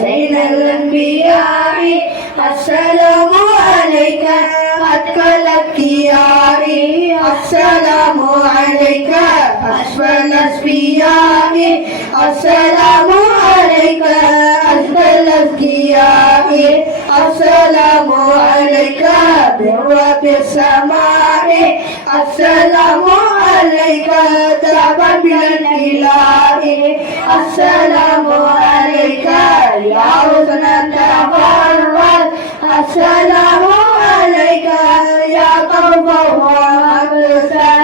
زين الأنبياء السلام عليك أتقى الأتقياء السلام عليك أشفى الأصفياء السلام عليك أزكى الأزكياء السلام عليك برب السماء السلام عليك دعبا من الإله السلام عليك يا حسن التفرد السلام عليك يا قوم ومقدسا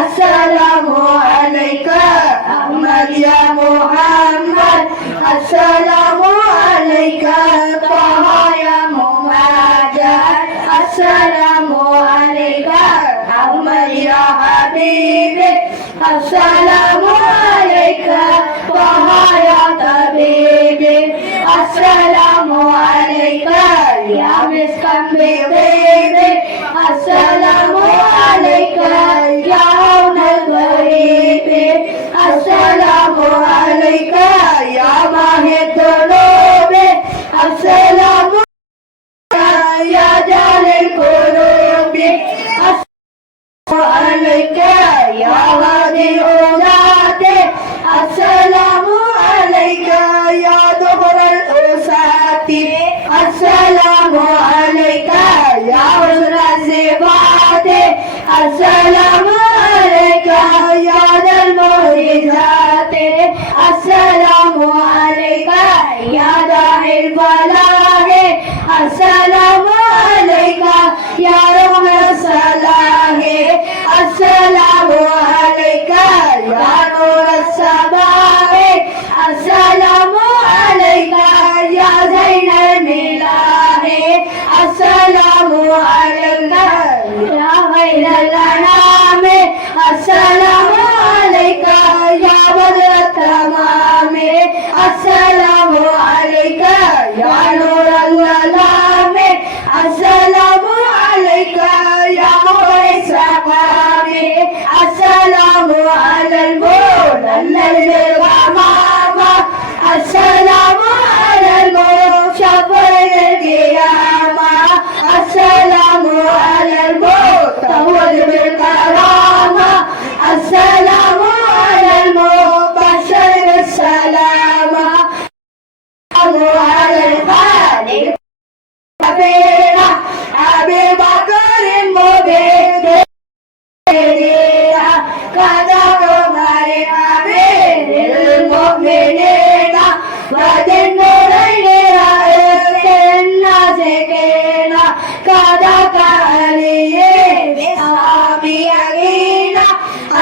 السلام عليك أحمد يا محمد السلام عليك طه يا ممجد السلام عليك أحمد يا حبيبي السلام عليك طه يا طبيبي السلام عليك يا مسكا بطيبي السلام عليك يا عون الغريب السلام عليك يا ماهي الذنوب السلام يا جال القلوب السلام عليك يا هادي الأولاد السلام عليك يا دهر الأسات السلام عليك يا حسن الصفات السلام عليك يا ذا المعجزات السلام عليك يا داعي الفلاح السلام عليك يا رغم الصلاح السلام عليك يا نور السماء السلام عليك يا زين الملاح السلام عليك يا خير الأنام السلام عليك يا بدر التمام السلام عليك يا نور الظلام السلام عليك يا نور السقام السلام على المولى الذي الغمامة السلام على المشفع القيامة السلام على المتوج بالكرامة السلام على المبشر بالسلامة على الخالق فينا أبي بكر مبين كذا عمر أمير المؤمنين وذي النورين رئيس الناسكين كذا كعلي بأصحابي يقينا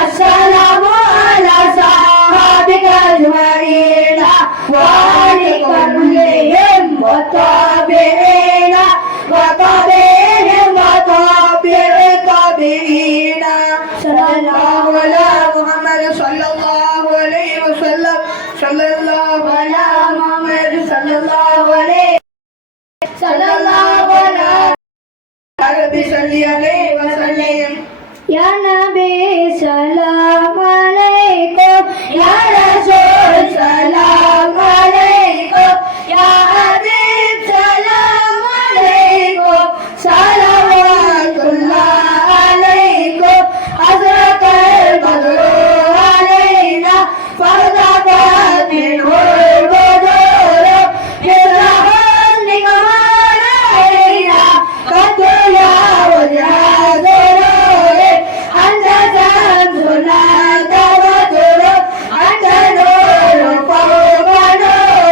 السلام على صحابك أجمعين وعلى كلهم والتابعين وتابعهم وتابع التابعين صلى الله على محمد صلى الله عليه وسلم صلى الله على محمد صلى الله عليه صلى الله على ربي صل عليه وسلم يا نبي سلام عليكم يا رسول سلام عليكم يا حبيب سلام عليكم صلوات الله عليكم أزرق البدر علينا فارتقت منه البدور مثل حسنكم علينا قد يا وجه ذنور أنت شمسنا أنت بدر أنت نور فوق نور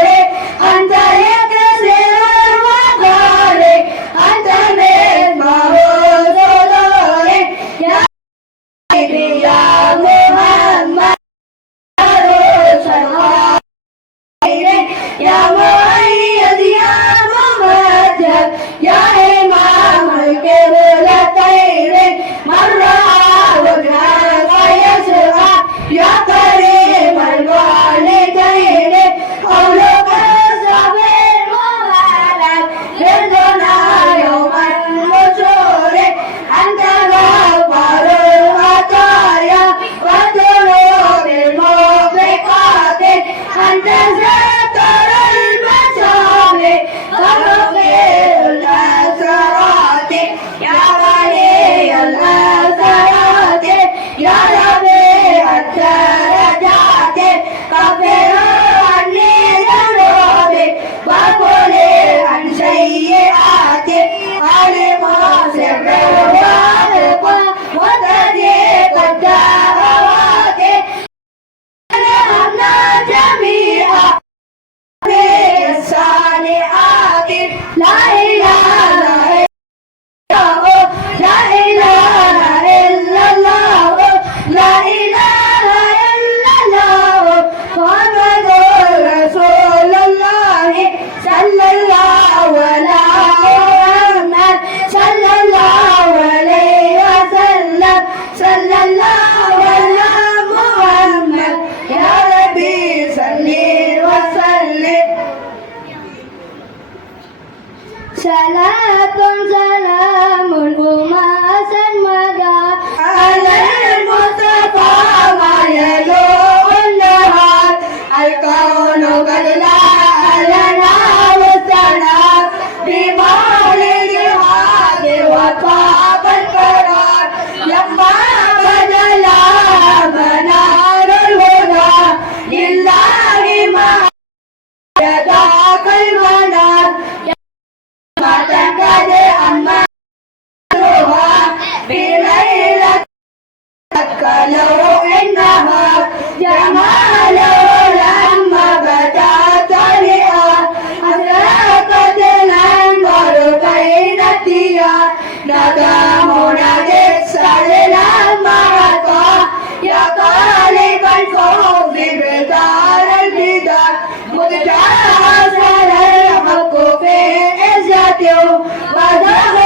الفوز بدار البدار متجاهل الحق في عزته وظهر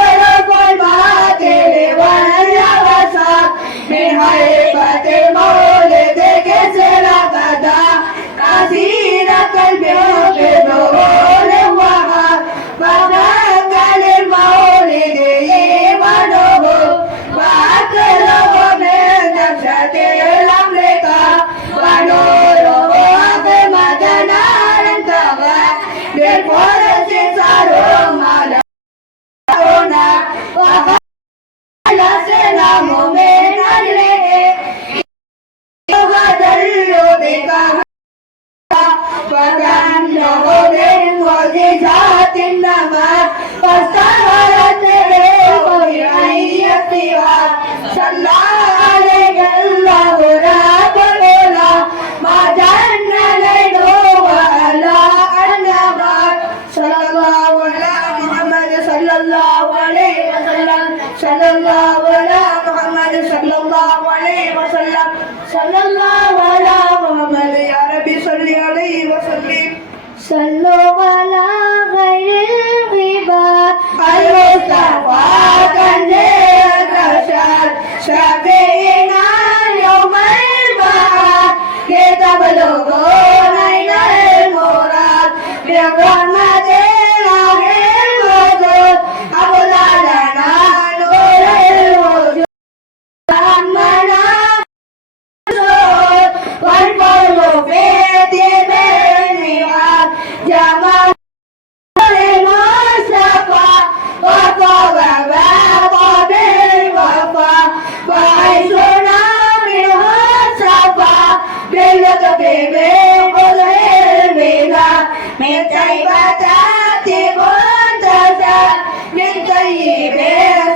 الباطل واليأس من هيبة المولد كسر غدا كثيرة البيوت ذهول وهاب فذاك للمولد إيمانه وأكله من نفسة الأمريكا ونوره عظمة نار انتهى بالفرس صاروا ملعونا وخلى السلام من أجله وذلوا بك وكأنه من معجزات النمى فاستغرت الريح بأي اختيار صلى عليك الله رب العلا ما جن ليل ولا النهار صلى الله على محمد صلى الله عليه وسلم صلى الله على محمد صلى الله عليه وسلم صلى الله على محمد يا ربي صل عليه وسلم صلوا على خير العباد المصطفى كنز الرشاد شفيعنا يوم البعث لتبلغوا نيل المراد برحمة الله الوجود أبلى لنا نور الوجود أمنا والفضل في دين الميعاد جمال المصطفى وفوق باب بالوفا وعيشنا منه صفا باللطف بقدر البلا من طيبات منتزه من طيب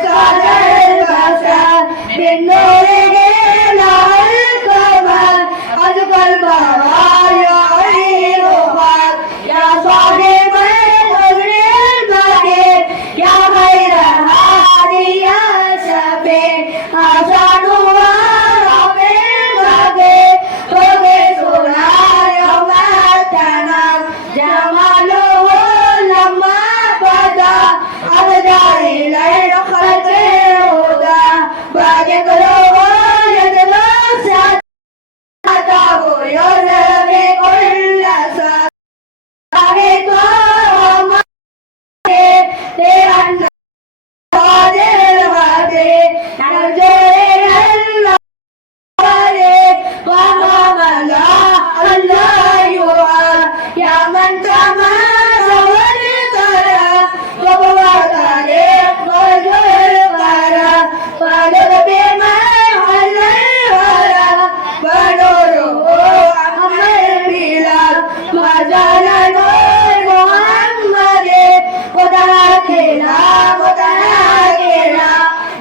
صدر البشر بالنور إلى الكمال أزكى البرايا عينها يا صاحب القدر البديع يا خير هادي يا شفيع حسن ورب البديع وقسنا يوم التنام جماله لما بدا أبدى إلى الخلق الهدى وذكره يتلاشى أتاه يرمي كل ساعة لأن قادر الغادي نرجو إلى الله وما ملا الله يرى يا من تمام والقرى وهو طريق والقرى ولد بما على الورى ونوره أحمد البلاد ما زال نور محمد متناكلا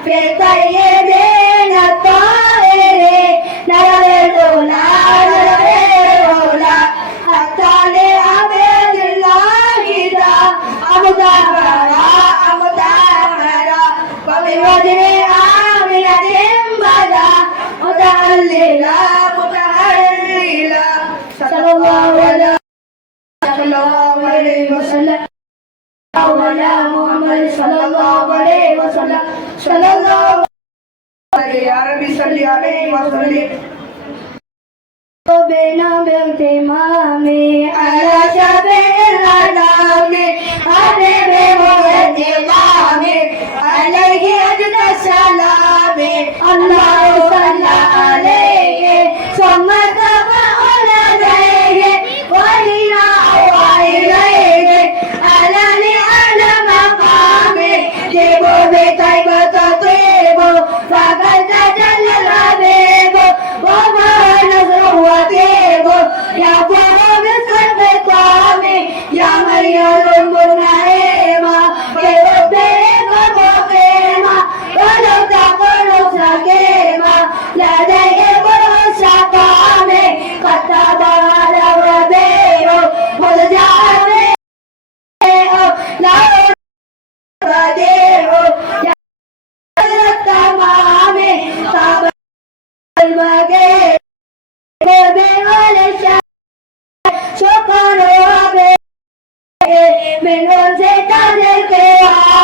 في الطيبين الطاهرين نرى الأولى حتى لعبد الله ذا أمطهرا وبوجه آمنة بدا متهللا صلى الله عليه وسلم على محمد صلى الله عليه وسلم صلى الله يا ربي صل عليه وسلم بنا باغتمامي على شفيع الأنام حبيب والإمام عليه أجد السلام الله صلى عليه ثم تفاؤل عليه وإلى وإليه على لأعلى مقامي جيبوا بطيبة طيب فقد تجلى الحبيب وما نصر وطيب يا فهو بسر طامي يا مريم النعيمة بربك مقيمة ولو تقول سكيمة menos del que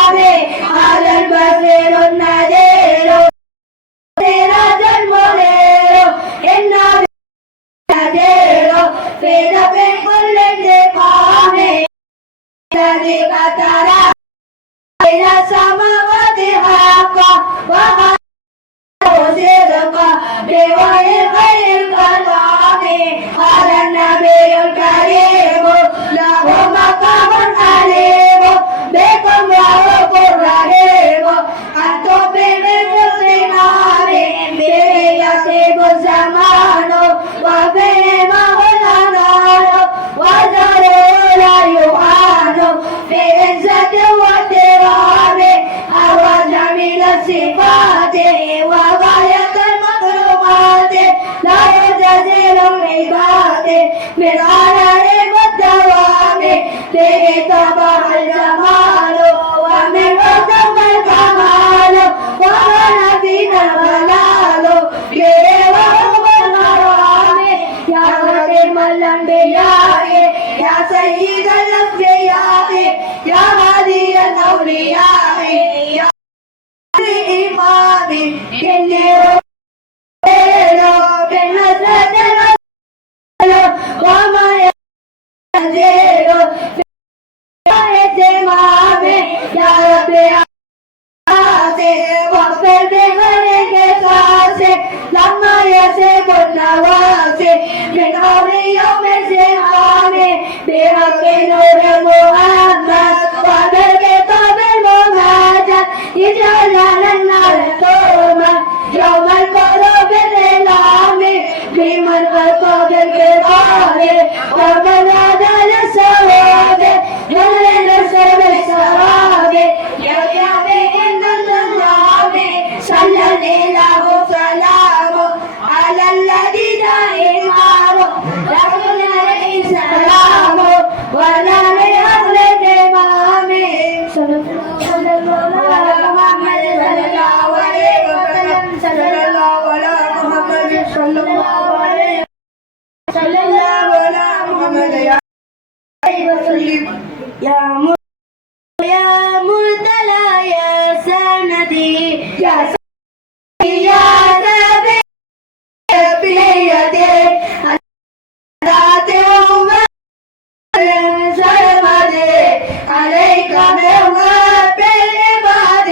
ame, al albacero nadero, será del molero, en navedero, pero con de pane, la de catará, la samawati haka, baja. بوعي خير الكلام على النبي الكريم له مقام عليم بكم رؤوف رحيم أنتم بالمسلمان به يطيب الزمان وفيهما الأمان وزروا لا يعان في عزة واحترام أو جميل الصفات وغاية المكرمات لا يجزل العباد من عليهم الدوام به طبع الجمال ومن قدم الكمال ومن فينا الغلال به وهو الغرام يا خاتم الأنبياء يا سيد الأنبياء يا هادي الأولياء يا الإمام إني وما ينزل يا ربي واغفر بغيرك قاسي لما يسيب النواسي من أمر يوم الزحام بحق نور محمد وبالكتاب الممجد اجعل لنا النار توما يوم القلوب الإعلام بمن ألقى بالكبار ومن هدى للصواب يلين سبل السراب يرجع عند النظام صلى الإله سلام على الذي دائما رسول عليه السلام وعلى أهل الإمام صلى الله على محمد صلى الله عليه وسلم صلى الله على محمد صلى الله عليه صلى الله على محمد وسلم يا مرتلى يا سندي يا سندي يا نبي بيدي ذات أمة سرمدي عليك من رب العباد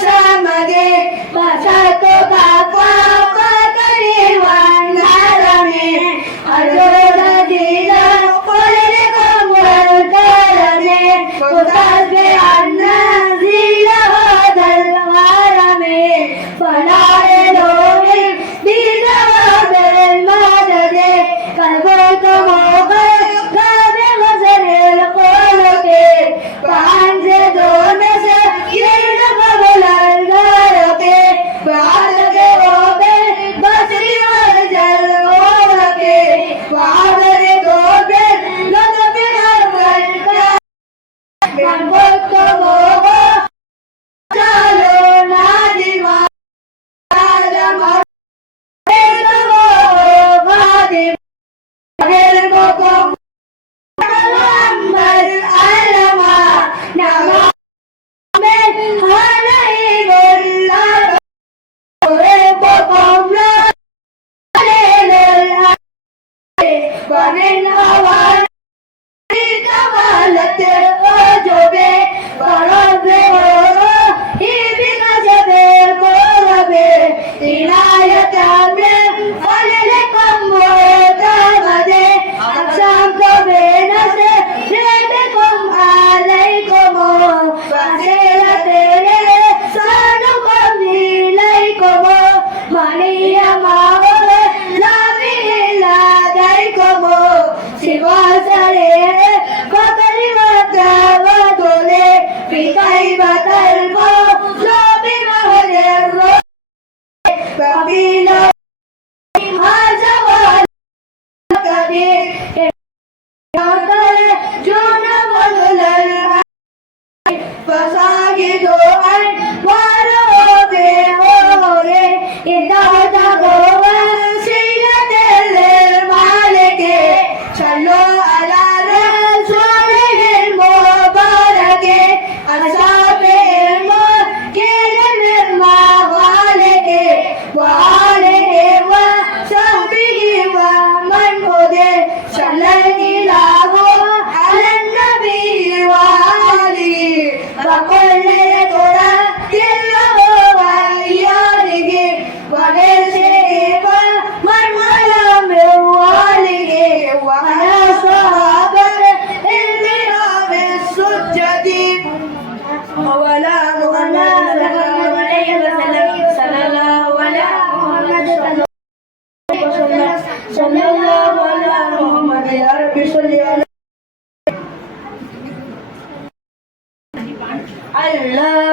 سمدي بسطتك فوق كريما نرمي أرجو دينا قل لكم والكرم وتسبح النزيل هذا الغرم رب صل على الله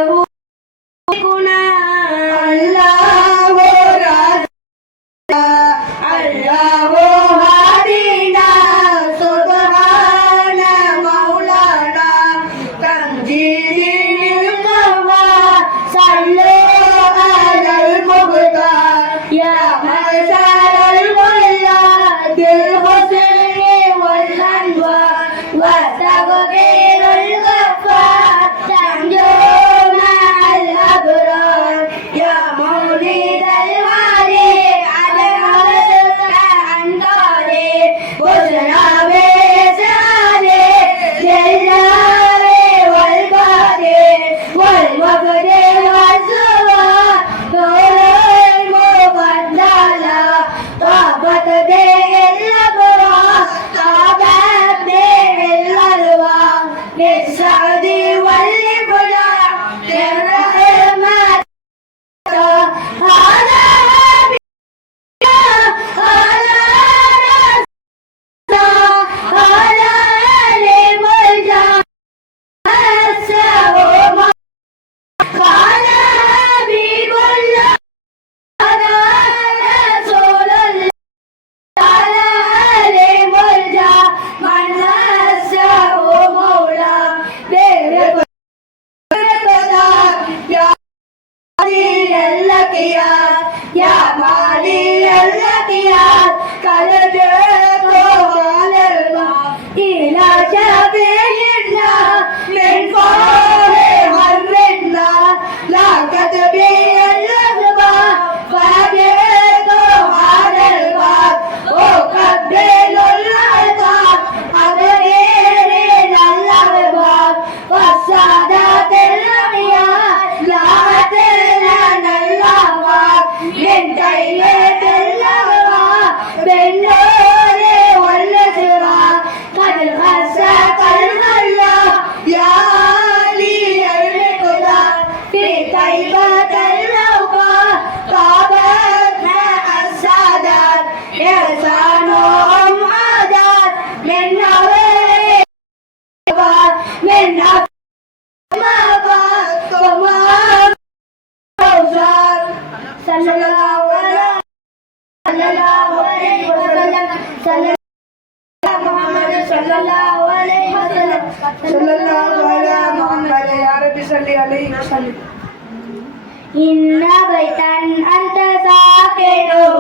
إن بيتا أنت ساكنه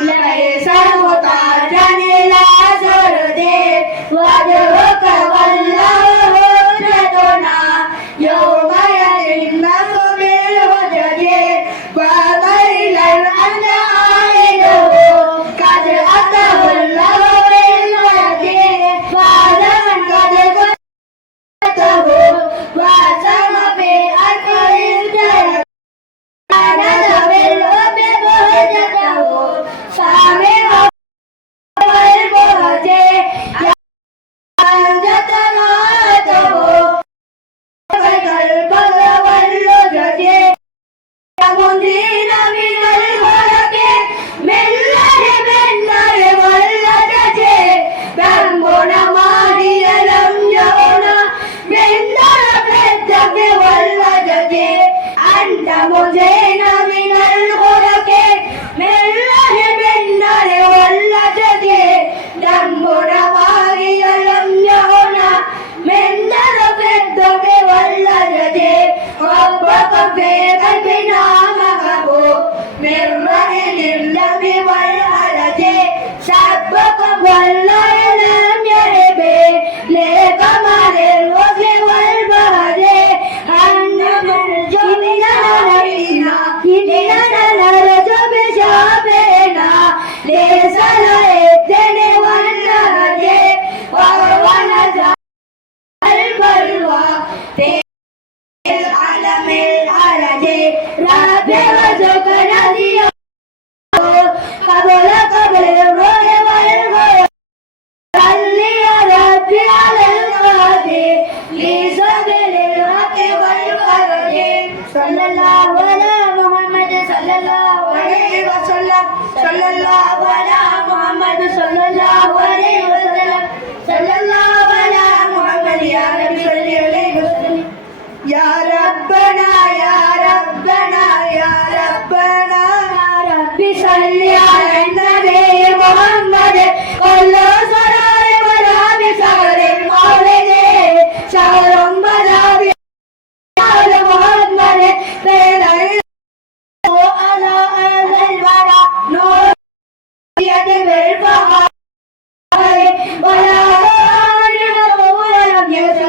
ليس محتاجا إلى سرد وجهك والله حجتنا يوم يتم بالحجج وميلا أنت عائده قد أتاه الله بالمجد فهذا من قد قدته وسم في أكبر الجنة sallallahu ala Muhammad sallallahu alaihi wasallam. صل على النبي محمد كل صلاة ولا بسهر المولد شهر بدا بشهر محمد بين على هذا الورى نور يد بالفخر ولا ولم يسر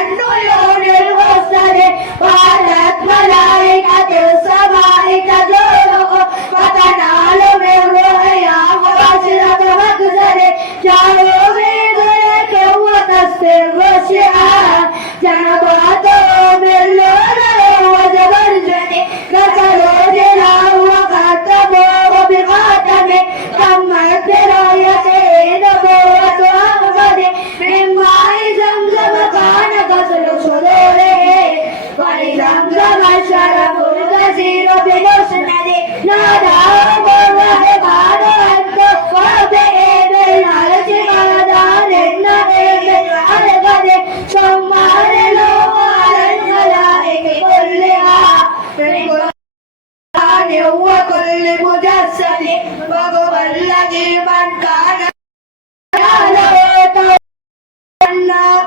النور الغسل وعلت ملائكة السماء تزوره فتنال من روحها مباشرة مقصد جاءوا بذلك وتستر الشعار جنباته من لؤلؤ وزبرجد كسروا جلاه وختموه بخاتم تمت برايته نبوة أحمد من ماء زمزم كان غسل صدوره ولزمزم الشرف الكثير بمسند ناداه الرحمن أن تكفى به بالعرش قدر النعيم الأبد ثم أرسله على الملائكة كلها وكل مجسد وهو الذي من كان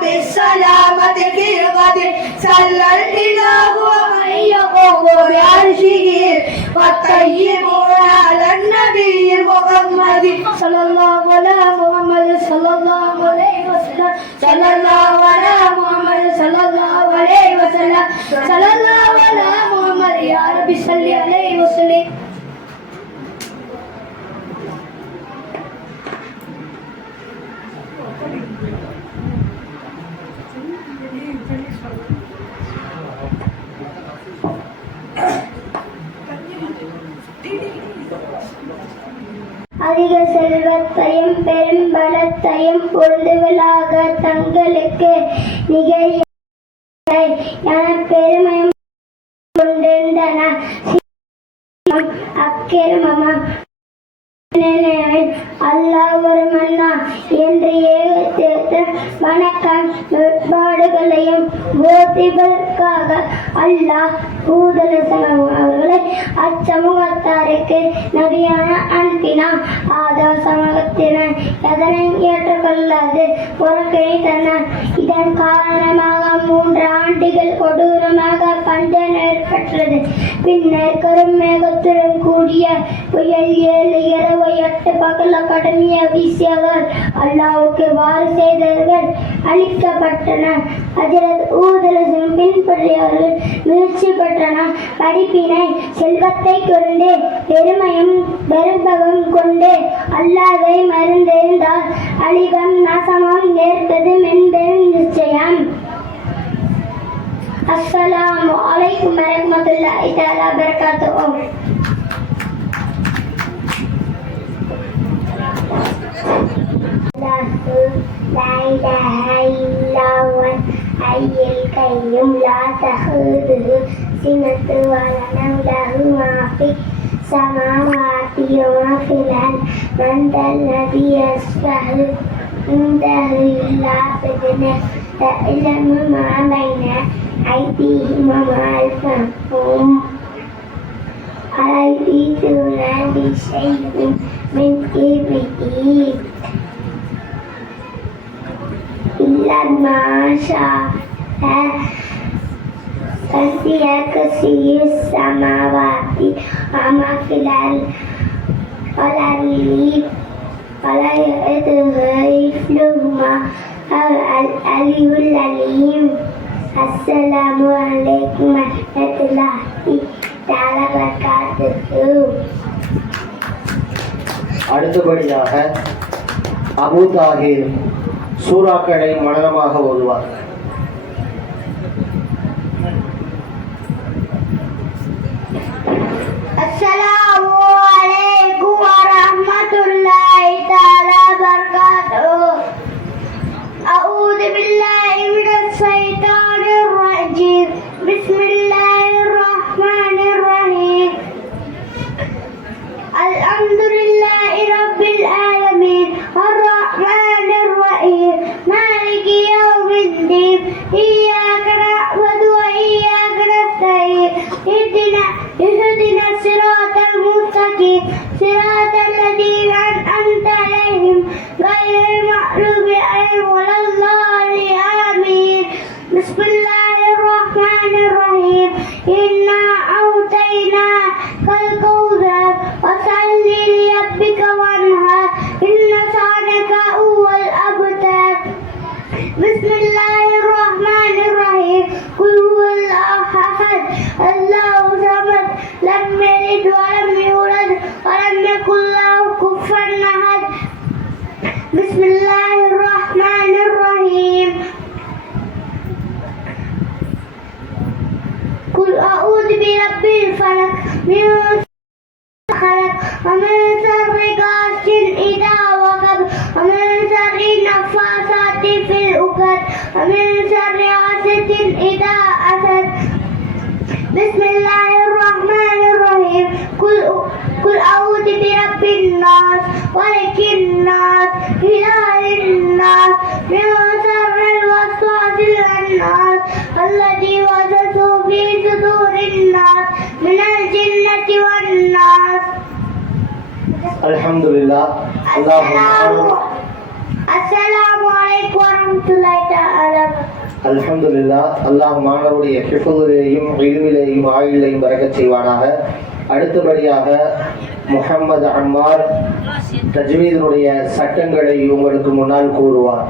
بالسلامة في غد صلى الإله ومن يقوم بعرشه والطيبون على النبي محمد صلى الله على محمد صلى الله عليه وسلم صلى الله على محمد صلى الله عليه وسلم صلى الله على محمد يا رب صل عليه وسلم. அதிக செல்வத்தையும் பெரும் பலத்தையும் பொழுதுகளாக தங்களுக்கு நிகழ் என பெருமையும் கொண்டிருந்தன. அக்கிரமம் அல்லாஹ் ஒரு மன்னா என்று ஏகத்திற்கு வணக்கம் முற்பாடுகளையும் போதிப்பதற்காக அல்லாஹ் அவர்களை அச்சமூகத்தாருக்கு நபியான அனுப்பினான். ஆதம் சமூகத்தினர் எதனை ஏற்றுக்கொள்ளாது பொறுக்கை தன்னார். இதன் காரணமாக 3 ஆண்டுகள் கொடூரமாக பஞ்சம் ஏற்பட்டது. பின்னர் கருமேகத்துடன் கூடிய புயல் 7 இரவு 8 பகல கடுமைய வீசியவர் அல்லாஹ்வுக்கு வாறு செய்தவர்கள் அழிக்கப்பட்டனர். ஹஜ்ரத் ஊதலசம் பின்பற்றியவர்கள் முயற்சி பெற்றனர். படிப்பினை செல்வத்தை கொண்டு பெருமையும் பெரும்பகம் கொண்டு அல்லாஹ்வை மறந்திருந்தால் அழிவும் நாசமும் நேர்ந்தது என்பது நிச்சயம். அஸ்ஸலாமு அலைக்கும் வரஹ்மத்துல்லாஹி தஆலா வபரகாத்துஹு. لا إله إلا هو الحي القيوم لا تأخذه سنة ولا نوم له ما في السماوات وما في الأرض من ذا الذي يشفع عنده إلا بإذنه يعلم ما بين أيديهم وما خلفهم ولا يحيطون بشيء من علمه إلا ما شاء وسع كرسيه السماوات وما في الأرض ولا يؤوده حفظهما وهو العلي العليم. السلام عليكم ورحمة الله تعالى وبركاته. அடுத்தபடியாக அபு தாஹிர் சூறாக்களை மனனமாக ஓதுவார். அஸ்ஸலாமு அலைக்கும் வரஹ்மத்துல்லாஹி தஆலா வபரகாத்துஹு. அஊது பில்லாஹி மினஷ் ஷைத்தானிர் ரஜீம். பிஸ்மில்லாஹிர் ரஹ்மானிர் ரஹீம். அல்ஹம்துலில்லாஹி ரப்பில் ஆலமீன். الرحمن الرحيم مالك يوم الدين إنا أعطيناك الكوثر فصل لربك وانحر إن شانئك هو الأبتر بسم الله الرحمن الرحيم قل هو الله أحد الله الصمد لم يلد ولم يولد ولم يكن له كفوا أحد بسم الله الرحمن الرحيم قل أعوذ برب الفلق من خلق ومن شر غاسق إذا وقب ومن شر النفاثات في العقد ومن شر حاسد إذا حسد بسم الله الرحمن الرحيم قل أعوذ برب الناس ملك الناس إله الناس من شر الوسواس الخناس الذي يوسوس في صدور الناس من الجنة والناس الحمد لله. السلام عليكم ورحمة الله تعالى. அல்ஹம்துலில்லா. அல்லாஹ் மாணவருடைய ஹிஃபுதிலேயும் இல்மிலேயும் ஆயுளையும் பரக்கச் செய்வானாக. அடுத்தபடியாக முஹம்மது அன்மார் தஜ்வீதினுடைய சட்டங்களை உங்களுக்கு முன்னால் கூறுவார்.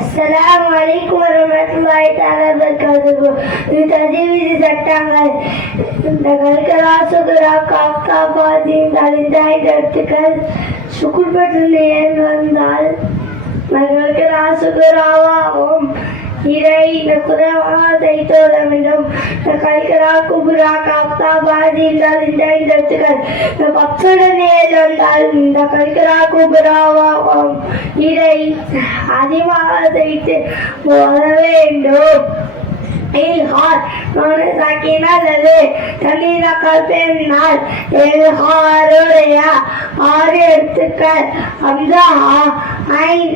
அஸ்ஸலாமு அலைக்கும் வரஹ்மத்துல்லாஹி தஆலா வபரகாத்துஹு. இது தஜ்வீது சட்டங்கள். இந்த கல்கலா சுகுரா காஃப்கா பாதீன் தலிதாய் தர்த்துக்கள் சுக்குர் பற்றில் வந்தால் கல்கலா சுகுராவாகும். இறை இந்த குரானை தோத வேண்டும். கல்கலா குபுரா காஃப்கா பாதீன் தலிதாய் தர்த்துக்கள் இந்த பத்துடனே வந்தால் இந்த கல்கலா குபுராவாகும். இறை அதிகமாக வைத்து போத வேண்டும். சாக்கினது தமிழர்கள் பெண்ணால் எல்ஹாருடைய 6 எழுத்துக்கள் அம்சா ஐன்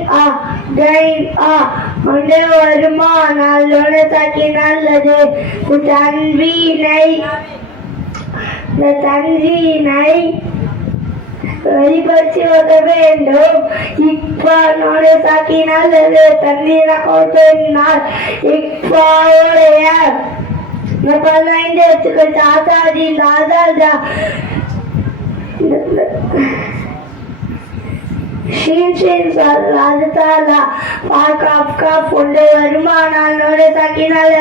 ஒன்று வருமானால் சாக்கினது தன்வீனை வெளிப்படுத்தி வர வேண்டும். இப்போட சாக்கினால் தண்ணீர் பெண்ணால் இப்போடைய 15 எழுத்துக்கள் தாத்தாதி தாதாதா வருமானால் சாக்கினால்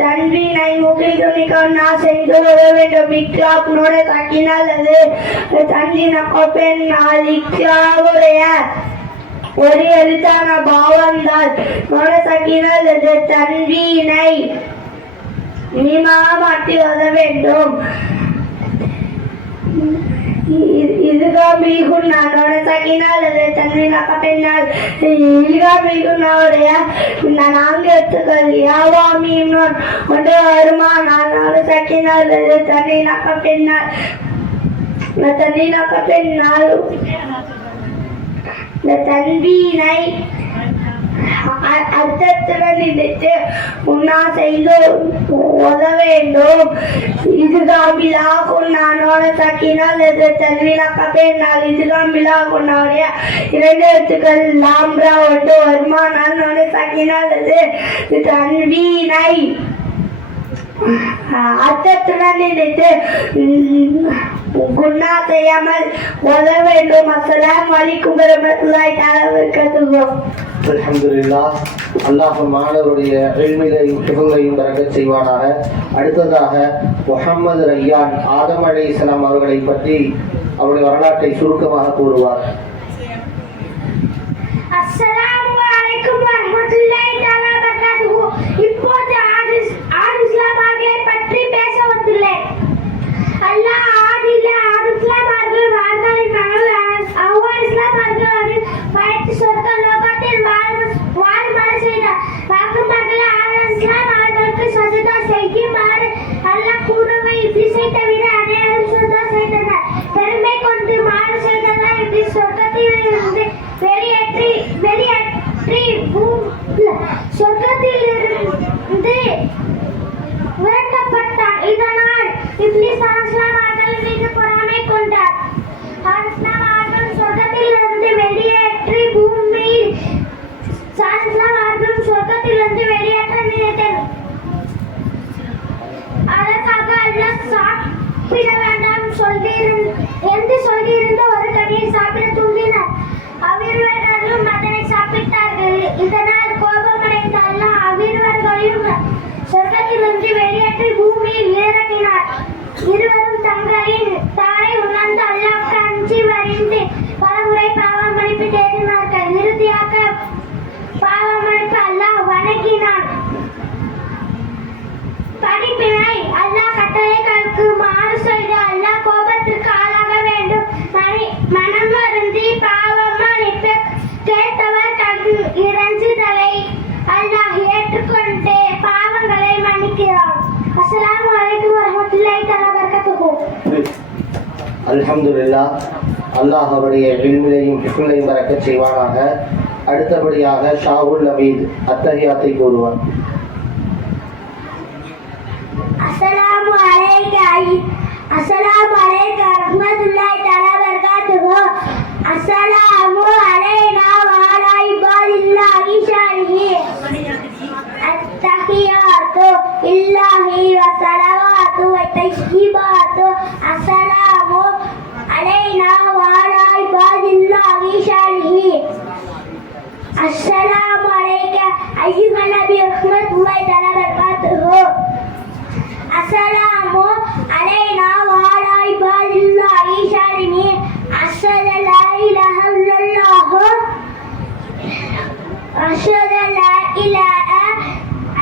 தன்வீனை முகில் துணிக்கான செய்து வர வேண்டும். இக்லாப் சாக்கினால் தன்வீன பெண்ணால் இக்லாவுடைய ஒரு எழுத்தான பாவந்தால் சாக்கினால் தன்வீனை மீமாக மாற்றி வர வேண்டும். இதுகா மீகுன்னானோட சாக்கினால் தன்வீனாக்க பெண்ணால் இல்கா மீகுன்னாவுடைய 4 எழுத்துக்கள் யாவா மீனோன் ஒன்று வருமானானோட சாக்கினால் தன்வீனாக்க பெண்ணால் தன்வீனை அர்த்தத்துடன் இணைத்து உண்ணா செய்து உத வேண்டும். இதுகாம்பிலா கொண்டானோட சாக்கினால் தன்வீனாக்க பெண்ணால் இதுகாம்பிலா கொண்டாடைய 2 எழுத்துக்கள் லாம்ரா ஒன்று வருமானால் சாக்கினால் தன்வீனை அர்த்தத்துடன் இணைத்து குணா செய்யாமல் உத வேண்டும். அஸ்ஸலாமு அலைக்கும் வரஹ்மத்துல்லாஹி தஆலா வபரகாத்துஹு. அல்ஹம்துலில்லாஹ். அல்லாஹ் மாணவருடைய இல்மிலையும் ஹிஃபுலையும் பரக்கச் செய்வானாக. அடுத்ததாக முஹம்மது ரய்யான் ஆதம் அலைஹிஸ்ஸலாம் அவர்களை பற்றி அவருடைய வரலாற்றை சுருக்கமாக கூறுவார். அஸ்ஸலாமு அலைக்கும் வரஹ்மத்துல்லாஹி தஆலா வபரகாத்துஹு. இப்போது இஸ்லாம் அவர்களை பற்றி பேச வந்துள்ளேன். அல்லாஹ் இஸ்லாம் அவர்கள் வாழ்ந்தாலின் மகள் அவ்வாறு இஸ்லாம் அவர்கள் படைத்து சொர்க்க லோகத்தில் வாழுமாறு செய்தார். வாக்குமார்கள் இஸ்லாம் அவர்களுக்கு சஜதா செய்யுமாறு அல்லாஹ் கூறுவை இப்ளீஸை தவிர அனைவரும் சஜதா செய்தனர். பெருமை கொண்டு மாறு செய்தனர். இப்ளீஸ் சொர்க்க சாப்பிட வேண்டாம் என்று சொல்லியிருந்த ஒரு கனியை சாப்பிட தூண்டினார். அவ்விருவர்களும் அதனை சாப்பிட்டார்கள். இதனால் கோபமடைந்த அல்லாஹ் அவ்விருவர்களையும் சொர்க்கத்திலிருந்து வெளியேற்றி பூமியில் இறங்கினார். இருவரும் தங்களின் தாயை உணர்ந்து அல்லாஹ்வுக்கு அஞ்சி வரிந்து பலமுறை பாவ மன்னிப்பு தேடினார்கள். இறுதியாக பாவ மன்னிப்பு அல்லாஹ் வணங்கினான். படிப்பினை அல்லாஹ் கட்டளைகளுக்கு மாறு செய்து அல்லாஹ் கோபத்திற்கு ஆளாக வேண்டும். மனம் வருந்தி பாவ மன்னிப்பு கேட்டவர் தன் இறைஞ்சுதலை அல்லாஹ் ஏற்றுக்கொண்டு பாவங்களை மன்னிக்கிறார். அஸ்ஸலாமு அலைக்கும் வரஹ்மத்துல்லாஹி தஆலா வபரகாத்துஹு. அல்ஹம்துலில்லாஹ். அல்லாஹ் அவருடைய இல்மிலையும் ஹிஃப்லையும் பரக்கத் செய்வானாக. அடுத்தபடியாக ஷாவுல் நபீத் அத்தஹியாத்தை கூறுவார். அஸ்ஸலாமு அலைக்கும் வரஹ்மத்துல்லாஹி தஆலா வபரகாத்துஹு. அஸ்ஸலாமு அலைனா வ அலா இபாதில்லாஹி ஷாலிஹீன். அத்தஹியாத்து இல்லாஹி வ ஸலவாத்து வ தய்யிபாத்து. அஸ்ஸலாமு அலைனா வ அலா இபாதில்லாஹி ஷாலிஹீன். அஸ்ஸலாமு அலைக அய்யுஹன் நபி ரஹ்மத்துல்லாஹி தஆலா வபரகாத்துஹு. அஸ்ஸலாமு அலைனா வ அலா இபாதில்லாஹி ஷாலிஹீன். அஷ்ஹது அல்லா இலாஹ இல்லல்லாஹ் அஷ்ஹது அல்லா இலாஹ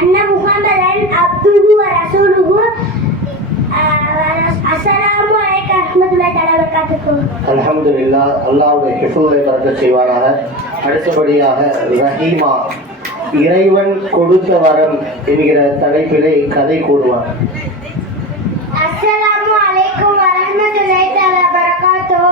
அன்ன முஹம்மதன் அப்துஹு வ ரசூலுஹு. அஸ்ஸலாமு அலைக்கும் வரஹ்மத்துல்லாஹி தஆலா வபரகாத்துஹு. அல்ஹம்துலில்லாஹ். அல்லாஹ்வுடைய ஹிஃப்லை பரக்கத் செய்வானாக. அடுத்தபடியாக ரஹீமா இறைவன் கொடுத்த வரம் என்கிற தலைப்பிலே கதை கூறுவார். அஸ்ஸலாமு அலைக்கும் வரஹ்மத்துல்லாஹி தஆலா வபரகாத்துஹு.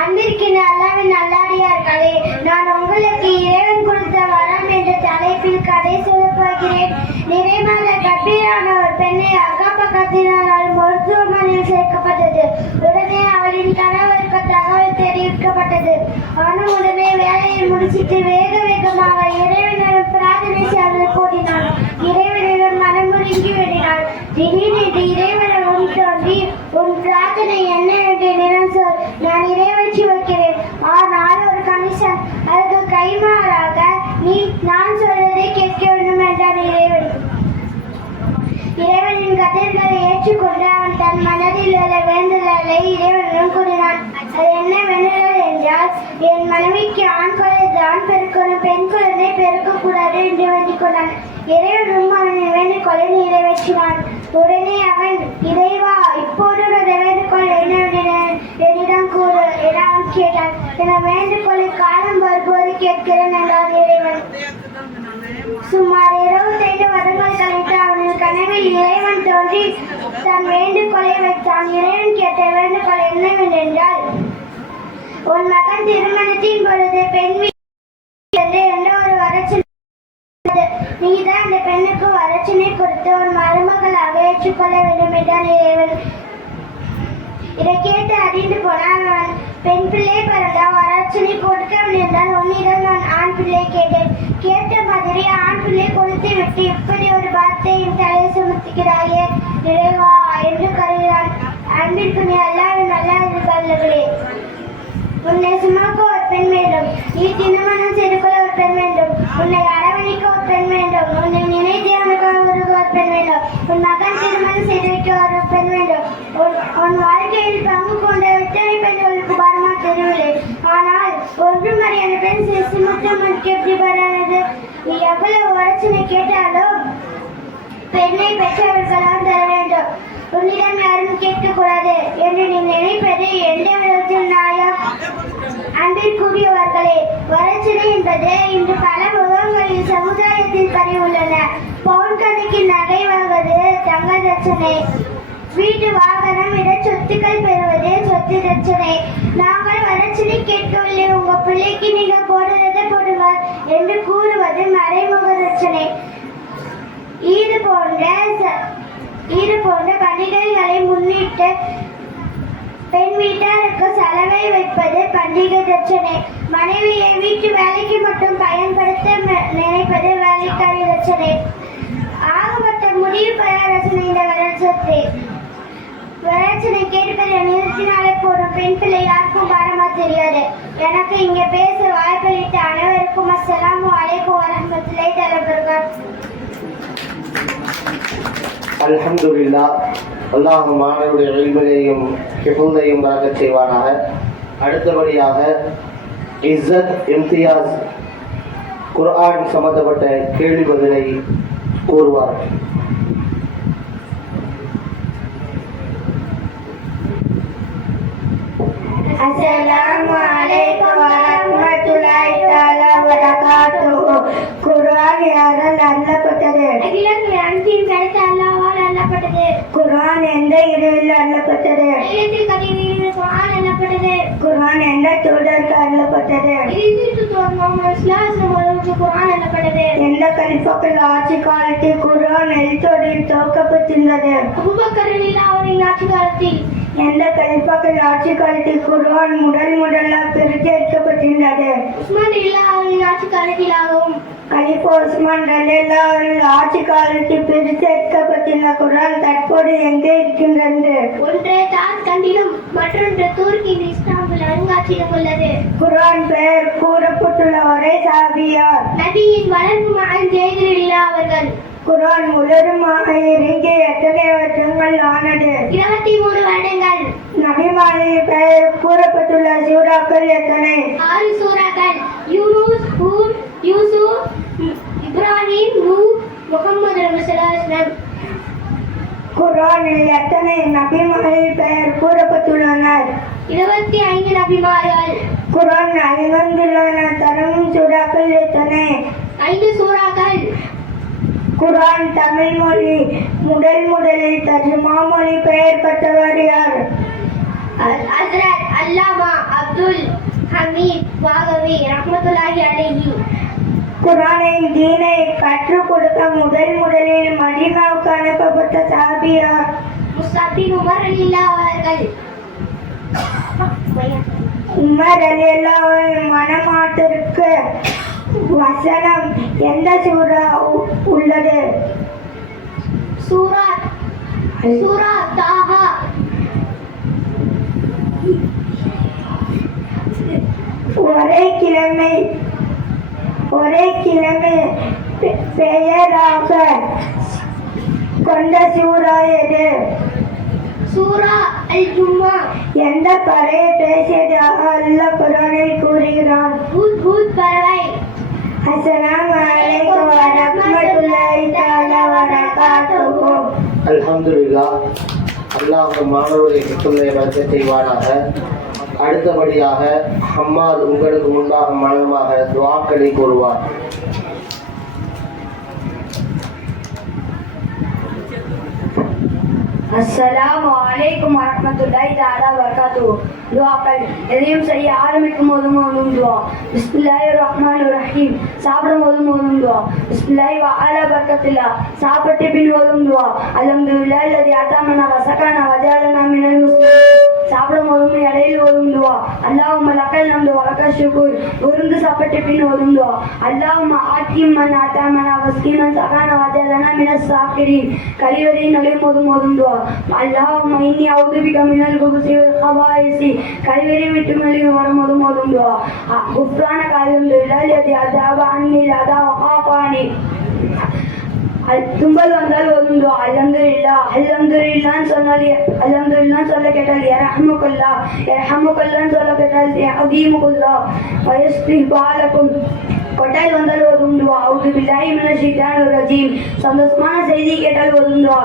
அன்பிற்கின் அல்லாஹ்வின் நல்லடியார்களே, நான் உங்களுக்கு இறைவன் கொடுத்த வரம் என்ற தலைப்பில் கதை சொல்லப் போகிறேன். நிறைமாத கர்ப்பிணியான ஒரு பெண்ணை அக்கம் பக்கத்தினரால் மருத்துவமனையில் சேர்க்கப்பட்டது. உடனே அவளின் கணவருக்கு தகவல் தெரிவிக்கப்பட்டது. அவனும் உடனே வேலையை முடிச்சிட்டு வேகமாக இறைவனிடம் பிரார்த்தனை செய்து கூறினான். இறைவனிடம் மனமுருகி வேண்டினாள். திடீரென்று இறைவனை முன் தோன்றி, உன் பிரார்த்தனை என்ன என்று நிறம் சொல், நான் நிறைவேற்றி வைக்கிறேன். ஆனால் ஒரு கமிஷன், அதற்கு கைமாறாக நீ நான் சொல்வதை கேட்க வேண்டும் என்றார் இறைவன். இறைவனின் கதிர்களை ஏற்றுக்கொண்டு அவன் தன் மனதில் உள்ள வேண்டுதலை இறைவனிடம் கூறினான். அது என்ன வேண்டுதல் என்றால், என் மனைவிக்கு ஆண் குழந்தை ஆண் பெருக்கணும், பெண் குழந்தை பெருக்கக்கூடாது என்று வேண்டிக் கொண்டான். இறைவனும் அவனின் வேண்டுகோளை நிறைவேற்றினான். உடனே அவன், இறைவா, இப்போது உனது வேண்டுகோள் என்னிடம் கூறு என அவன் கேட்டான். என வேண்டுகோளை காலம் வரும்போது கேட்கிறேன் என்றார் இறைவன். சுமார் 25 வருடங்கள் கழித்து அவனின் கனவில் இறைவன் தோன்றி தன் வேண்டுகோளை வைத்தான். இறைவன் கேட்ட வேண்டுகோள் என்னவென்றால், உன் மகன் திருமணத்தின் பொழுது பெண் என்ற ஒரு வரட்சி, நீதான் அந்த பெண்ணுக்கு வரட்சினை கொடுத்து உன் மருமகளாக ஏற்றுக்கொள்ள வேண்டும் என்றான் இறைவன். இதை கேட்டு அறிந்து போனான். அவன் பெண் பிள்ளை பிறந்தால் வரட்சினை கொடுக்க முடிந்தால் உன்னிடம் நான் ஆண் பிள்ளை கேட்டேன். கேட்ட மாதிரி ஆண் பிள்ளை கொடுத்து விட்டு இப்படி ஒரு வார்த்தையின் தலை சுமத்துகிறாயே இறைவா என்று கருதினான். அன்பிற்கு நீ அல்லாவின் நல்லே, உன்னை சுமக்க ஒரு பெண் வேண்டும், நீ திருமணம் செய்து கொள்ள ஒரு பெண் வேண்டும், உன்னை அரவணைக்க ஒரு பெண் வேண்டும், உன்னை நினைத்து அமைக்க ஒரு பெண் வேண்டும், உன் மகன் திருமணம் செய்து வைக்க ஒரு பெண் வேண்டும். உன் வாழ்க்கையில் பங்கு கொண்ட எத்தனை பெண்களுக்கு பாரமா தெரியவில்லை. ஆனால் ஒன்றும் அறியாத பெண் சுமத்தமனுக்கு எப்படி வரானது? நீ எவ்வளவு வரட்சினை கேட்டாலும் பெண்ணை பெற்றவர்களால் தர வேண்டும். உன்னிடம் யாரும் கேட்கக்கூடாது என்று நீ நினைப்பது எந்த விதத்தில் நியாயம்? அன்பிற்குரியவர்களே, வரட்சினை என்பது இன்று பல முகங்களில் சமுதாயத்தில் பரவியுள்ளன. பவுன் கணக்கில் நகை வாங்குவது தங்க தட்சணை, வீட்டு வாகனம் இட சொத்துக்கள் பெறுவது சொத்து தட்சணை. நாங்கள் வரட்சினை கேட்கவில்லை, உங்க பிள்ளைக்கு நீங்க போடுறதை போடுங்க என்று கூறுவது மறைமுக தட்சணை. இது போன்ற பண்டிகைகளை முன்னிட்டு பெண் வீட்டாருக்கு செலவை வைப்பது பண்டிகை தட்சணை. மனைவியை வீட்டு வேலைக்கு மட்டும் பயன்படுத்த நினைப்பது வேலைக்காரி தட்சணை. ஆகப்பட்ட முடிவு பெற ரசனை இந்த வரட்சத்தை. வரட்சணை கேட்பதை நிறுத்தினாலே போதும். பெண் பிள்ளை யாருக்கும் பாரமா தெரியாது. எனக்கு இங்க பேச வாய்ப்பளித்த அனைவருக்கும் அஸ்ஸலாமு அலைக்கும் வரஹ்மத்துல்லாஹி தஆலா வபரகாத்துஹு. அல்ஹம்துலில்லாஹ். அல்லாஹ் மாணவருடைய இல்மிலையும் ஹிஃபுலையும் பரக்கத் செய்வானாக. அடுத்தபடியாக இஸ்ஸத் இம்தியாஸ் குர்ஆன் சம்பந்தப்பட்ட கேள்வி பதிலை கூறுவார். அஸ்ஸலாமு அலைக்கும் வரஹ்மத்துல்லாஹி தஆலா வபரகாத்துஹு. குர்ஆன் யாரால் அருளப்பட்டது? அகிலங்கள் அனைத்தையும் படைத்த அல்லாஹ்வால் அருளப்பட்டது. குர்ஆன் எந்த இரவில் அருளப்பட்டது? லைலத்துல் கத்ரில் குர்ஆன் அருளப்பட்டது. குர்ஆன் எந்த தூதருக்கு அருளப்பட்டது? இறுதி தூதர் முஹம்மது ஸல்லல்லாஹு அலைஹி வஸல்லம் குர்ஆன் அருளப்பட்டது. எந்த கலிஃபாக்கள் ஆட்சி காலத்தில் குர்ஆன் எழுத்தோடில் துவக்கப்பட்டிருந்தது? அபூபக்கர் ரலியல்லாஹு அன்ஹு ஆட்சி காலத்தில். எந்த கலிஃபாக்கள் ஆட்சி காலத்தில் குர்ஆன் முதலாக பிரித்தெடுக்கப்பட்டிருந்தது? உஸ்மான் ரலியல்லாஹு அன்ஹு ஆட்சி காலத்தில் ஆகும். கலிஃபா உஸ்மான் ரலியல்லாஹு அன்ஹு ஆட்சி காலத்தில் பிரித்தெடுக்கப்பட்டுள்ள குர்ஆன் தற்போது எங்கே இருக்கின்றது? ஒன்று தாஸ்கண்டிலும் மற்றொன்று துருக்கியின் இஸ்தான்புல் அருங்காட்சியகம் உள்ளது. குர்ஆன் பெயர் கூறப்பட்டுள்ள ஒரே சஹாபி யார்? நபியின் வளர்ப்பு மகன் ஜெய்துல்லாஹ் அவர்கள். குர்ஆன் முழுவதுமாக இறங்கி எத்தனை வருடங்கள் ஆனது? 23 வருடங்கள். நபிமாரின் பெயர் கூறப்பட்டுள்ள சூறாக்கள் எத்தனை? 6 சூறாக்கள். யூனுஸ், ஹூத், யூசுப், இப்ராஹிம், நூஹ், முஹம்மது ஸல்லல்லாஹு அலைஹி வஸல்லம். குர்ஆனில் எத்தனை நபிமாரின் பெயர் கூறப்பட்டுள்ளனர்? 25 நபிமார்கள். குர்ஆன் அறிவந்துள்ளன தரும் சூறாக்கள் எத்தனை? 5 சூறாக்கள். குர்ஆன் தமிழ் மொழி முதலில் தர்ஜுமா மொழி பெயர் பெற்றவர் யார்? ஹஸ்ரத் அல்லாமா அப்துல் ஹமீத் பாகவி ரஹ்மத்துல்லாஹி அலைஹி. குர்ஆனின் தீனை கற்றுக் கொடுக்க முதலில் மதீனாவுக்கு அனுப்பப்பட்ட சஹாபி யார்? முஸ்அப் பின் உமர் ரலியல்லாஹு அவர்கள். உமர் ரலியல்லாஹு மனமாற்றத்திற்கு வசனம் எந்த சூரா உள்ளது? சூரா தாஹா. ஒரே கிழமை பெயராக கொண்ட சூரா எது? சூரா அல் ஜும்மா. எந்த பறவை பேசியதாக அல்லாஹ் குர்ஆனில் கூறுகிறான்? ஹூத் பறவை. அஸ்ஸலாமு அலைக்கும் வரஹ்மத்துல்லாஹி தஆலா வபரகாத்துஹு. அல்ஹம்துலில்லாஹ். அல்லாஹ் மாணவருடைய ஹிஃபுலை பரக்கத் செய்வானாக. அடுத்தபடியாக ஹம்மாத் உங்களுக்கு முன்பாக மனமாக துஆக்களை கூறுவார். அஸ்ஸலாமு அலைக்கும் வரஹ்மத்துல்லாஹி தஆலா வபரகாத்துஹு. துஆக்கள். எதையும் செய்ய ஆரம்பிக்கும் போதும் ஓதும் துஆ. பிஸ்மில்லாஹிர் ரஹ்மானிர் ரஹீம். சாப்பிடும் போதும் ஓதும் துஆ. பிஸ்மில்லாஹி வ அலா பரக்கத்தில்லாஹ். சாப்பிட்ட பின் ஓதும் துஆ. அல்ஹம்துலில்லாஹி அல்லதி அதாமனா வஸகானா வஜஅலனா மினல் முஸ்லிமீன். சாப்பிடும் போதும் இடையில் ஓதும் துஆ. அல்லாஹும்ம லக்கல் ஹம்து வ லக்கல் ஷுக்ர். விருந்து சாப்பிட்ட பின் ஓதும் துஆ. அல்லாஹும்ம ஆத்திம் மன் அதாமனா வஸ்கிமன் சகானா வஜஅலனா மினஸ் சாக்கிரீன். கலிவரை நலியும் போதும் ஓதும் துஆ. அல்லாஹும்ம இன்னி அஊது பிக மினல் குபுஸி வல் கபாயிஸி. கலிவரை விட்டு நலியும் வரும்போதும் ஓதும் துஆ. குஃப்ரானக அல்ஹம்துலில்லாஹி அல்லதி அஸாப அன்னில் அதா வ காஃபானி. தும்பல் வந்தால் ஓதும் துஆ. அல்ஹம்துலில்லாஹ் சொல்ல கேட்டால் யர்ஹமுக்கல்லாஹ் சொல்ல கேட்டால் யஹ்தீமுக்கல்லாஹ் வ யஸ்லிஹ் பாலக்கும். கொட்டாய் வந்தால் ஓதும் துஆ. அஊது பில்லாஹி மினஷ் ஷைத்தானிர் ரஜீம். சந்தோஷமான செய்தி கேட்டால் ஓதும் துஆ.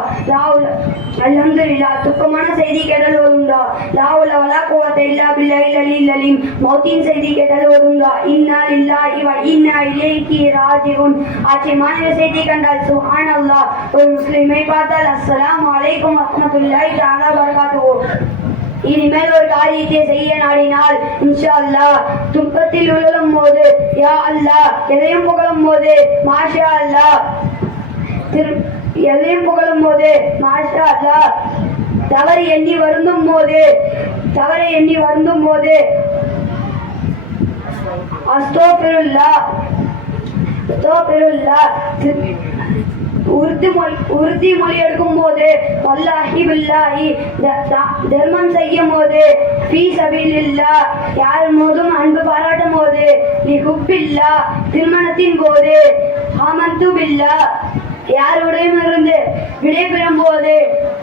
அல்ஹம்துலில்லாஹ். துக்கமான செய்தி கேட்டால் ஓதும் துஆ. லா ஹவ்ல வலா குவத்த இல்லா பில்லாஹில் அலியில் அலீம். மௌத்தின் செய்தி கேட்டால் ஓதும் துஆ. இன்னா லில்லாஹி வ இன்னா இலைஹி ராஜிஊன். ஆச்சரியமான செய்தி கண்டால் சுப்ஹானல்லாஹ். ஒரு முஸ்லிமை பார்த்தால் அஸ்ஸலாமு அலைக்கும் வரஹ்மத்துல்லாஹி தஆலா வபரகாத்துஹு. இனிமேல் ஒரு காரியத்தை செய்ய நாடினால் இன்ஷா அல்லாஹ் துக்கத்தில் உழலும் போது யா அல்லாஹ், எதையும் புகழும் போது மாஷா அல்லாஹ், எதையும் புகழும் போது மாஷா அல்லாஹ், தவறு எண்ணி வருந்தும் போது அஸ்தோபிருல்லாஹ் உறுதிமொழி எடுக்கும் போது வல்லாஹி பில்லாஹி தர்மம் செய்யும் போது ஃபீ சபீலில்லாஹ் யார் போதும் அன்பு பாராட்டும் போது லிஹுப்பில்லா திருமணத்தின் போது ஆமந்து பில்லாஹ் யாருடையும் இருந்து விடைபெறும் போது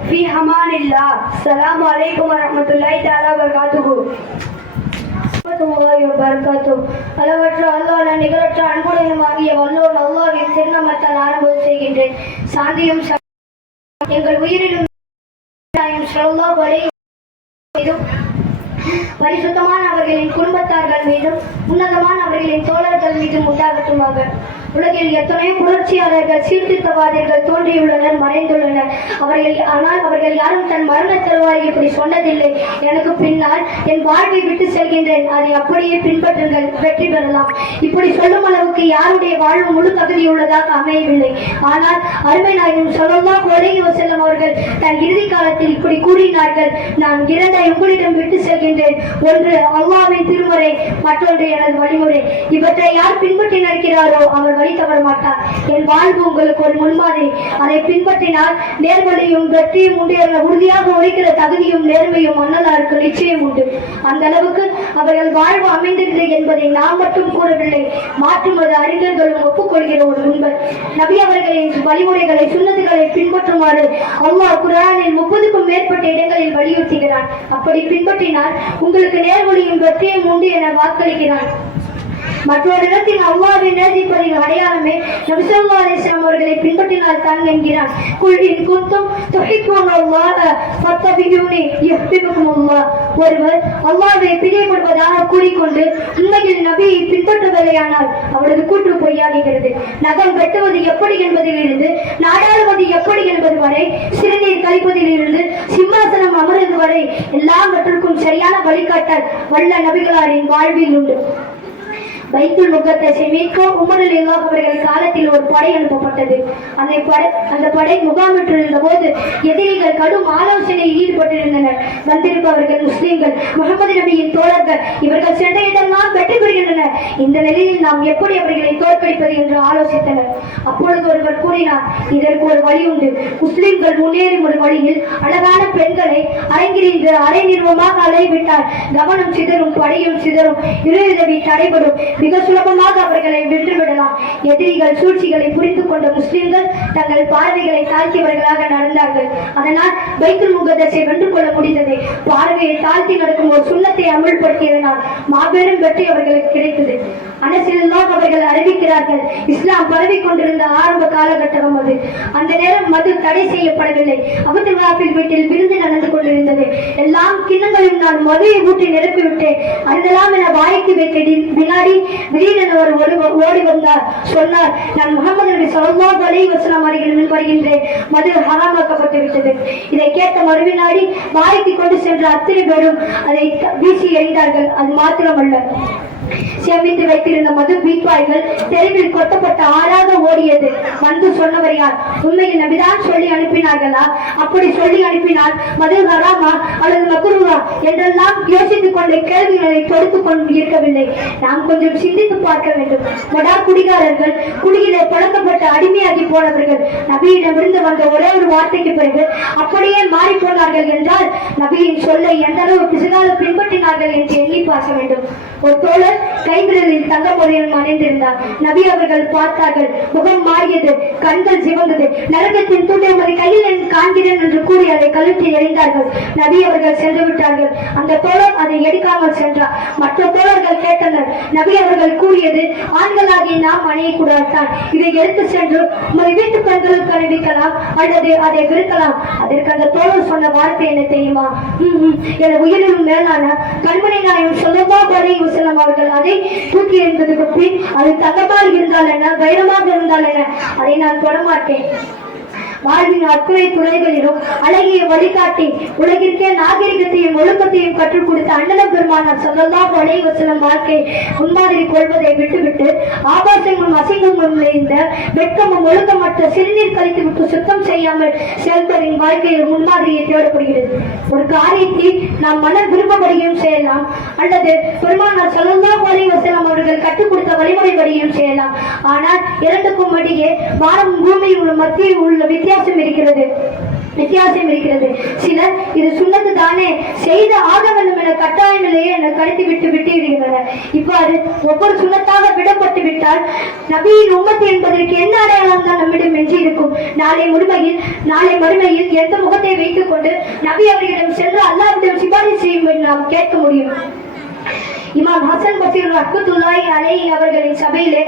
ஃபீ ஹமானில்லா. அஸ்ஸலாமு அலைக்கும் வரஹ்மத்துல்லாஹி தஆலா வபரகாத்துஹு. அளவற்ற அல்லாஹ் நிகரற்ற அன்புடையனுமாகிய வல்லோன் அல்லாஹ்வின் திருநாமத்தால் ஆரம்பம் செய்கின்றேன். சாந்தியும் எங்கள் உயிரிலும் ஸல்லல்லாஹு அலைஹி மீதும் பரிசுத்தமான அவர்களின் குடும்பத்தார்கள் மீதும் உன்னதமான அவர்களின் தோழர்கள் மீதும் உண்டாகட்டுமாக. உலகில் எத்தனையோ புரட்சியாளர்கள் சீர்திருத்தவாதிகள் தோன்றியுள்ளனர், மறைந்துள்ளனர். ஆனால் அவர்கள் யாரும் தன் மரண தருவாய் இப்படி சொன்னதில்லை. எனக்கு பின்னால் என் வாழ்வை விட்டு செல்கின்றேன், அதை அப்படியே பின்பற்றுங்கள், வெற்றி பெறலாம். இப்படி சொல்லும் அளவுக்கு யாருடைய வாழ்வு முழு தகுதியுள்ளதாக அமையவில்லை. ஆனால் அருமை நாயகம் ஸல்லல்லாஹு அலைஹி வஸல்லம் அவர்கள் தன் இறுதி காலத்தில் இப்படி கூறினார்கள், நான் இரண்டை உங்களிடம் விட்டு செல்கின்றேன். ஒன்று அல்லாஹ்வின் திருமுறை, மற்றொன்று எனது வழிமுறை. இவற்றை யார் பின்பற்றி நடக்கிறாரோ அவர் வழி தவற மாட்டார். என் வாழ்வு உங்களுக்கு ஒரு முன்மாதிரி. அதை பின்பற்றினால் நேர்வழியும் வெற்றியும் உண்டு என்ற உறுதியாக உரைக்கிற தகுதியும் நேர்மையும் மன்னலாருக்கு நிச்சயம் உண்டு. அந்த அளவுக்கு அவர்கள் வாழ்வு அமைந்திருக்கிறது என்பதை நாம் மட்டும் கூறவில்லை, மாற்றுமது அறிஞர்களும் ஒப்புக்கொள்கிற ஒரு உண்மை. நபி அவர்களின் வழிமுறைகளை சுன்னத்துகளை பின்பற்றுமாறு அல்லாஹ் குர்ஆனில் 30க்கும் மேற்பட்ட இடங்களில் வலியுறுத்துகிறான். அப்படி பின்பற்றினால் உங்களுக்கு நேர்வழியும் வெற்றியும் உண்டு என வாக்களிக்கிறான். மற்றொரு இடத்தில் அல்லாஹ்வை நேசிப்பதின் அடையாளமே நபி ஸல்லல்லாஹு அலைஹி வஸல்லம் அவர்களை பின்பற்றினால் தான் என்கிறான். குல் இன் குன்தும் துஹிப்பூனல்லாஹ ஃபத்தபியூனி யுஹ்பிபுக்குமுல்லாஹ். ஒருவர் அல்லாஹ்வை பிரியப்படுவதாக கூறிக்கொண்டு உண்மையில் நபியை பின்பற்றுவதையானால் அவரது கூற்று பொய்யாகிறது. நகம் வெட்டுவது எப்படி என்பதிலிருந்து நாடாளுவது எப்படி என்பது வரை, சிறுநீர் கழிப்பதிலிருந்து சிம்மாசனம் அமர்வது வரை எல்லாவற்றுக்கும் சரியான வழிகாட்டல் வல்ல நபிகளாரின் வாழ்வில் உண்டு. பைத்துல் முகத்தஸை மீட்க உமர் ரலியல்லாஹு அவர்கள் காலத்தில் ஒரு படை அனுப்பப்பட்டது. அந்த படை முகாமிட்டிருந்த போது எதிரிகள் கடும் ஆலோசனையில் ஈடுபட்டிருந்தனர். வந்திருப்பவர்கள் முஸ்லிம்கள், முகமது நபியின் தோழர்கள். இவர்கள் சென்ற இடமெல்லாம் வெற்றி பெறுகின்றனர். இந்த நிலையில் நாம் எப்படி அவர்களை தோற்கடிப்பது என்று ஆலோசித்தனர். அப்பொழுது ஒருவர் கூறினார், இதற்கு ஒரு வழி உண்டு. முஸ்லிம்கள் முன்னேறும் ஒரு வழியில் அழகான பெண்களை அரங்கிலிருந்து அரை நிர்வமாக அலைவிட்டால் கவனம் சிதறும், படையும் சிதறும், இருதவி தடைபடும். மிக சுலபமாக அவர்களை வென்றுவிடலாம். எதிரிகள் சூழ்ச்சிகளை புரிந்து கொண்ட முஸ்லிம்கள் தங்கள் பார்வைகளை தாழ்த்தியவர்களாக நடந்தார்கள். அதனால் பைத்துல் முகத்தஸை வென்று கொள்ள முடிந்தது. பார்வையை தாழ்த்தி நடக்கும் ஒரு சுன்னத்தை அமல்படுத்தியதனால் மாபெரும் வெற்றி அவர்களுக்கு கிடைத்தது. அனஸ் ரலியல்லாஹு அவர்கள் அறிவிக்கிறார்கள், இஸ்லாம் பரவி கொண்டிருந்த ஆரம்ப காலகட்டம் அது. அந்த நேரம் மது தடை செய்யப்படவில்லை. அபூதல்லாஹில் வீட்டில் விருந்து நடந்து கொண்டிருந்தது. எல்லாம் கிண்ணங்களில் நான் மதுவை ஊற்றி நிரப்பிவிட்டேன். அருந்தலாம் என வாய்க்கு வைத்த வினாடி திடீரென ஒருவர் ஓடி வந்தார். சொன்னார், நான் முகமது நபி ஸல்லல்லாஹு அலைஹி வஸல்லம் அவர்களிடம் வருகின்றேன், மது ஹராமாக்கப்பட்டு விட்டது. இதை கேட்ட மறுவினாடி வாய்க்கு கொண்டு சென்ற அத்தனை பேரும் அதை வீசி எறிந்தார்கள். அது மாத்திரமல்ல, சேமித்து வைத்திருந்த மது பீப்பாய்கள் தெருவில் கொட்டப்பட்ட ஆறாக ஓடியது. வந்து சொன்னவர் யார்? உண்மையில் நபிதான் சொல்லி அனுப்பினார்களா? அப்படி சொல்லி அனுப்பினால் மது ஹராமா அல்லது மக்ரூஹா என்றெல்லாம் யோசித்துக் கொண்ட கேள்விகளை தொடுத்துக் கொண்டு இருக்கவில்லை. நாம் கொஞ்சம் சிந்தித்து பார்க்க வேண்டும். வடா குடிகாரர்கள், குடியிலே பழக்கப்பட்ட அடிமையாகி போனவர்கள் நபியிடமிருந்து வந்த ஒரே ஒரு வார்த்தைக்கு பிறகு அப்படியே மாறி போனார்கள் என்றால் நபியின் சொல்லை எந்த அளவு பிசுகால பின்பற்றினார்கள் என்று எண்ணி பார்க்க வேண்டும். ஒரு தோழர் கைவிரலில் தங்க முறையில் அணிந்திருந்தார். நபி அவர்கள் பார்த்தார்கள். முகம் மாறியது, கண்கள் சிவந்தது. நரகத்தின் தூண்டை கையில் காண்கிறேன் என்று கூறி அதை கழுத்தி எறிந்தார்கள். நபி அவர்கள் சென்று விட்டார்கள். அந்த தோழர் அதை எடுக்காமல் சென்றார். மற்ற தோழர்கள் கேட்டனர். நபி அவர்கள் கூறியது, ஆண்களாகி நாம் அணியக்கூடாதுதான். இதை எடுத்து சென்று உமது வீட்டு பெண்களுக்கு அணிவிக்கலாம் அல்லது அதை விற்கலாம். அதற்கு அந்த தோழர் சொன்ன வார்த்தை என்ன தெரியுமா? என உயிரிலும் மேலான கண்மணி நாயகம் ஸல்லல்லாஹு அலைஹி வஸல்லம் அவர்கள் அதை தூக்கி எறிந்ததுக்கு பின் அது தங்கமாக இருந்தால் என்ன, வைரமாக இருந்தால் என்ன, அதை நான் தொடமாட்டேன். வாழ்வின் அத்துணை துறைகளிலும் அழகிய வழிகாட்டி உலகிற்கே நாகரிகத்தையும் ஒழுக்கத்தையும் கற்றுக் கொடுத்த அண்ணலம் பெருமானார் ஸல்லல்லாஹு அலைஹி வஸல்லம் வாழ்க்கை முன்மாதிரி கொள்வதை விட்டுவிட்டு ஆபாசங்களும் அசிங்கங்களும் நிறைந்த வெட்கமும் ஒழுக்கமற்ற சிறுநீர் கழித்து விட்டு சுத்தம் செய்யாமல் செல்வரின் வாழ்க்கையில் முன்மாதிரியை தேடப்படுகிறது. ஒரு காரியத்தை நாம் மன விருப்பப்படியும் செய்யலாம் அல்லது பெருமானார் ஸல்லல்லாஹு அலைஹி வஸல்லம் அவர்கள் கற்றுக் கொடுத்த வழிமுறைப்படியும் செய்யலாம். ஆனால் இரண்டுக்கும் இடையே வானம் பூமியில் மத்தியில் உள்ள வித்தியாசம் இருக்கிறது. சிலர் இது சுண்ணத்து தானே செய்து ஆக வேண்டும் என கட்டாயம் இல்லையே என கருத்து விட்டு விடுகின்றனர். இவ்வாறு ஒவ்வொரு சுண்ணத்தாக விடப்பட்டு விட்டால் நபியின் உம்மத்து என்பதற்கு என்ன அடையாளம் தான் நம்மிடம் எஞ்சி இருக்கும்? நாளை மறுமையில் எந்த முகத்தை வைத்துக் கொண்டு நபி அவர்களிடம் சென்று அல்லாஹ்விடம் சிபாரிசு செய்யும் நாம் கேட்க முடியும்? இமாம் ஹசன் பசீர் ரஹ்மத்துல்லாஹி அலைஹி அவர்களின் சபையிலே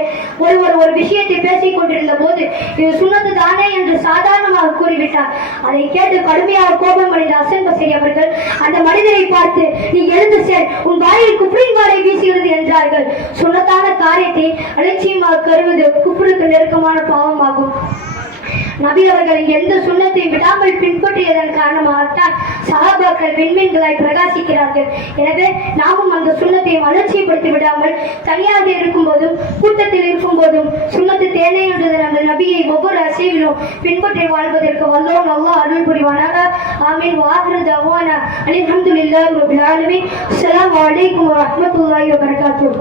ஒரு விஷயத்தை பேசிக் கொண்டிருந்த போது இது சுன்னத்து தானே என்று சாதாரணமாக கூறிவிட்டார். அதை கேட்டு கடுமையாக கோபம் அடைந்த ஹசன் பசீர் அவர்கள் அந்த மனிதரை பார்த்து, நீ எழுந்து செல், உன் வாயில் குப்ரின் வாடை வீசுகிறது என்றார்கள். சுன்னத்தான காரியத்தை அலட்சியமாக கருவது குப்ருக்கு நெருக்கமான பாவமாகும். நபி அவர்கள் எந்த சுண்ணத்தையும் விடாமல் பின்பற்றியதன் காரணமாகத்தான் சஹாபாக்கள் விண்மீன்களாய் பிரகாசிக்கிறார்கள். எனவே நாமும் அந்த சுண்ணத்தை அலட்சியப்படுத்தி விடாமல் தனியாக இருக்கும் போதும் கூட்டத்தில் இருக்கும் போதும் சுண்ணத்து தேனே என்றது அந்த நபியை ஒவ்வொரு அசைவிலும் பின்பற்றி வாழ்வதற்கு வல்லோன் அல்லாஹ் அருள் புரிவானாக. ஆமீன். வாஹிரு தஅவானா அல்ஹம்துலில்லாஹி ரப்பில் ஆலமீன். அஸ்ஸலாமு அலைக்கும் வரஹ்மத்துல்லாஹி வபரகாத்துஹு.